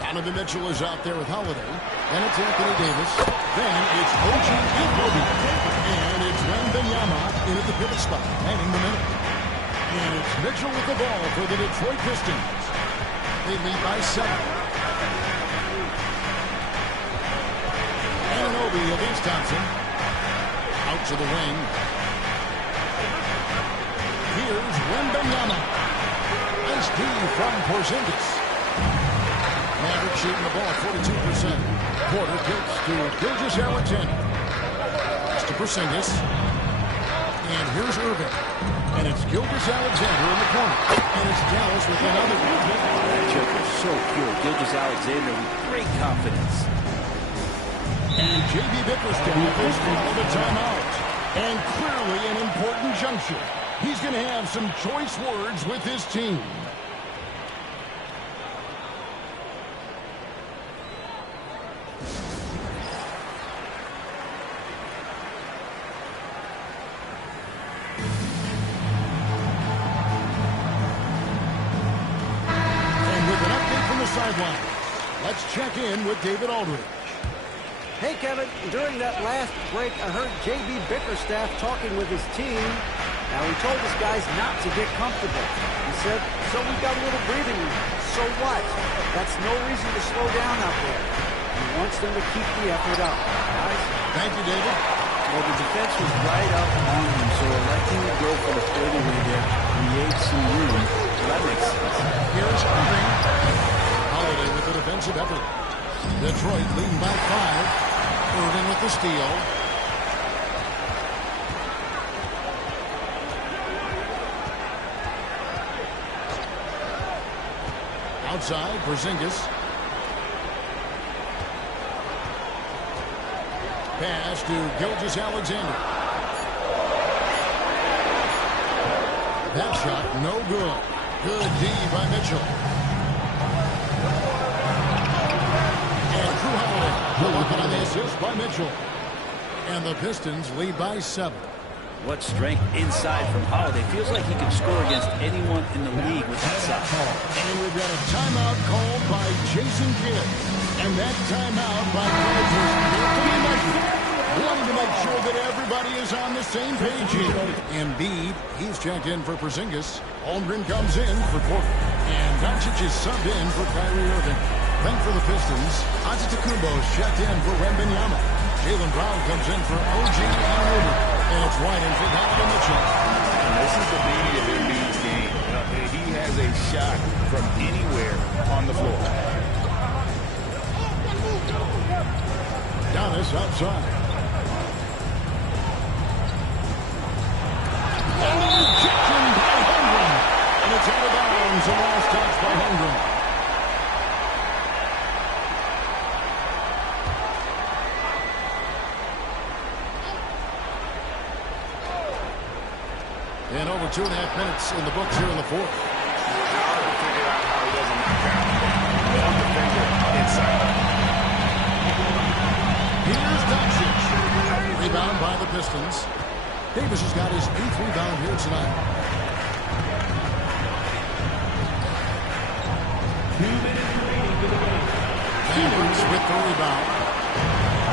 Donovan Mitchell is out there with Holiday. And it's Anthony Davis. Then it's OG Anunoby. And it's Wembanyama in at the pivot spot, manning the middle. And it's Mitchell with the ball for the Detroit Pistons. They lead by 7. Anunoby against Thompson. Out to the wing. Here's Wembanyama. Nice D from Porzingis. Mavericks shooting the ball 42%. Porter kicks to Gilgeous-Alexander. It's to Porzingis. And here's Irving. And it's Gilgeous-Alexander in the corner. And it's Dallas with another. That joker so pure. Gilgeous-Alexander with great confidence. And J.B. Bickerstaff is called a timeout. And clearly an important juncture. He's going to have some choice words with his team. Sideline. Let's check in with David Aldridge. Hey, Kevin. During that last break, I heard J.B. Bickerstaff talking with his team. Now, he told his guys not to get comfortable. He said, so we got a little breathing room. So what? That's no reason to slow down out there. He wants them to keep the effort up. Guys? Thank you, David. Well, the defense was right up on him, so electing to go for the fadeaway there creates some room. So that makes sense. Here's Irving. Holiday with the defensive effort. Detroit leading by 5. Irving with the steal. Outside, Porzingis. Pass to Gilgeous-Alexander. That shot, no good. Good D by Mitchell. And Drew Holiday, looking on the assist by Mitchell. And the Pistons lead by 7. What strength inside from Holiday. Feels like he can score against anyone in the league with that size. And we've got a timeout called by Jason Kidd. And that timeout by Coach was carefully measured. Wanting to make sure that everybody is on the same page here. Embiid, he's checked in for Porzingis. Holmgren comes in for Porter. And Doncic is subbed in for Kyrie Irving. Then for the Pistons, Antetokounmpo's checked in for Wembanyama. Jaylen Brown comes in for OG Anunoby. And it's right in for Donovan Mitchell. And this is the beauty of Embiid's game. He has a shot from anywhere on the floor. Giannis outside. And ejection by Holmgren. And it's out of bounds. A last touch by Holmgren. And over 2.5 minutes in the books here in the fourth. Now to figure out how he doesn't knock out one defender inside. Here's Doncic. Rebound by the Pistons. Davis has got his 8th rebound here tonight. 2 minutes remaining to the game. Mavericks with the rebound.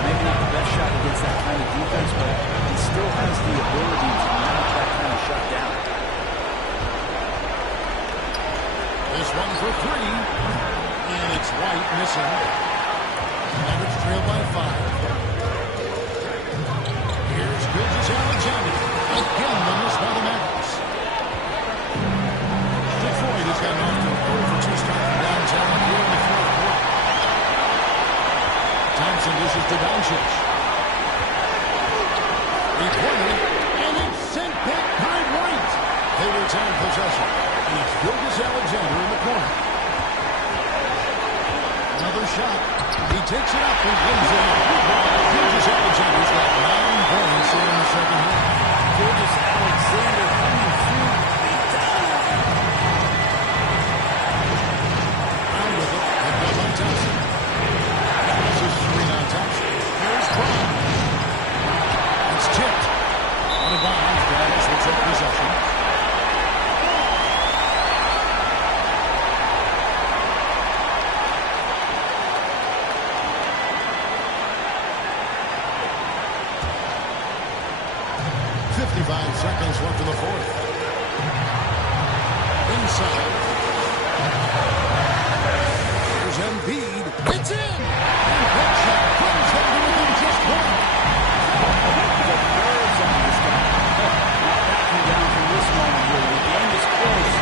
Maybe not the best shot against that kind of defense, but he still has the ability to knock that kind of shot down. This one for 3. And it's White missing. Mavericks trail by 5. Here's Alexander. Again, the miss by the Mavericks. Detroit has gotten off to a 4-for-2 start from downtown here in the fourth quarter. Thompson dishes to Doncic. 3-pointer, and it's sent back by White. They retain possession, and it's Alexander in the corner. Another shot. He takes it up and lays it in. Alexander's got 9 points in the second half. Alexander coming through big time. Out with it. And goes on Thompson. This is 3 on Thompson. Here's Brown. It's tipped. Out of bounds. Dallas will take possession. Seconds left in the fourth. Inside. Here's Embiid. It's in! And that shot comes down to within just 1. The nerves on this guy. Not backing down from this moment here. The game is close.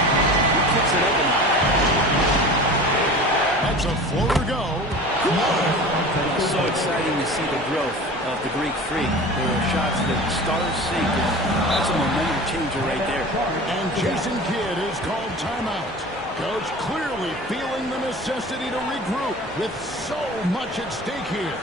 He kicks it up a notch. That's a floater go. It's so exciting to see the growth of the Greek Freak. There are shots that stars sink. That's a momentum changer right there. And Jason Kidd is called timeout. Coach clearly feeling the necessity to regroup with so much at stake here.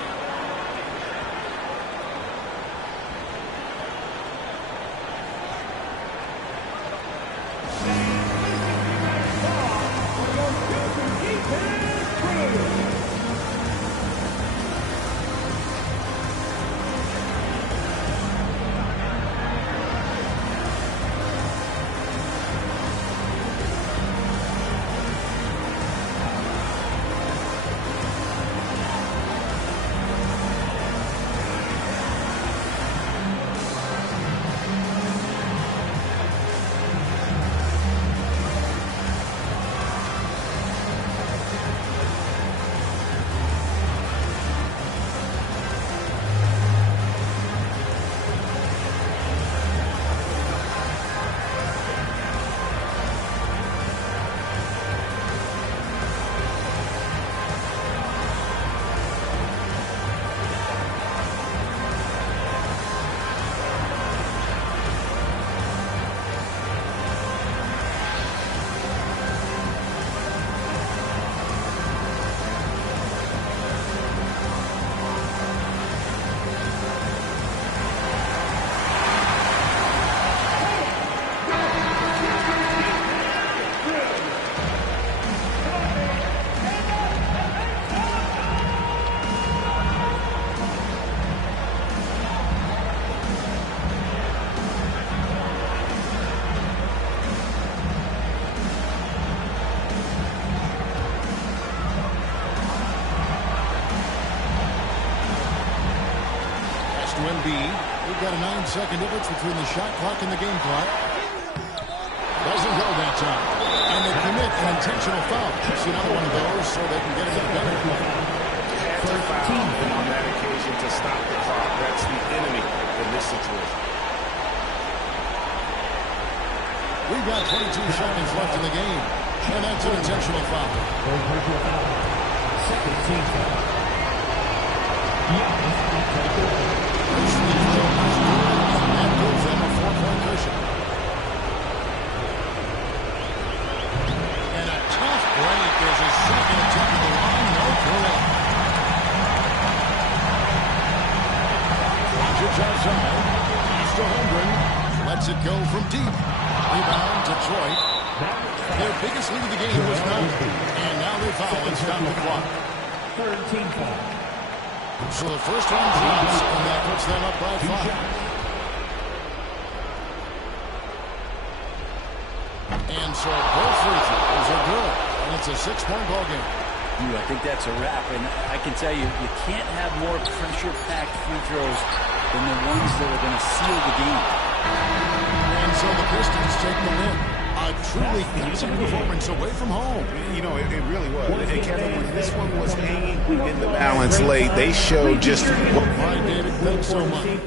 We've got a 9-second difference between the shot clock and the game clock. Doesn't go that time. And they commit an intentional foul. See another one of those so they can get it better. Had to foul on that occasion to stop the clock. That's the enemy in this situation. We've got 22 seconds left in the game. And that's an intentional foul. Second team foul. And gives them a 4-point cushion. And a tough break. There's a second attempt at the line. No good. Rodgers outside. He's to Holmgren. Lets it go from deep. Rebound, Detroit. Their biggest lead of the game was 9. And now they foul and stop the clock. Third team foul. So the first one drops, and that puts them up by 5. And so both free throws are good. And it's a 6-point ball game. I think that's a wrap. And I can tell you, you can't have more pressure-packed free throws than the ones that are going to seal the game. And so the Pistons take the win. A truly physical performance away from home. You know, it really was. And Kevin, when this one was hanging in the balance late, they showed just what. All right, David, thanks so much.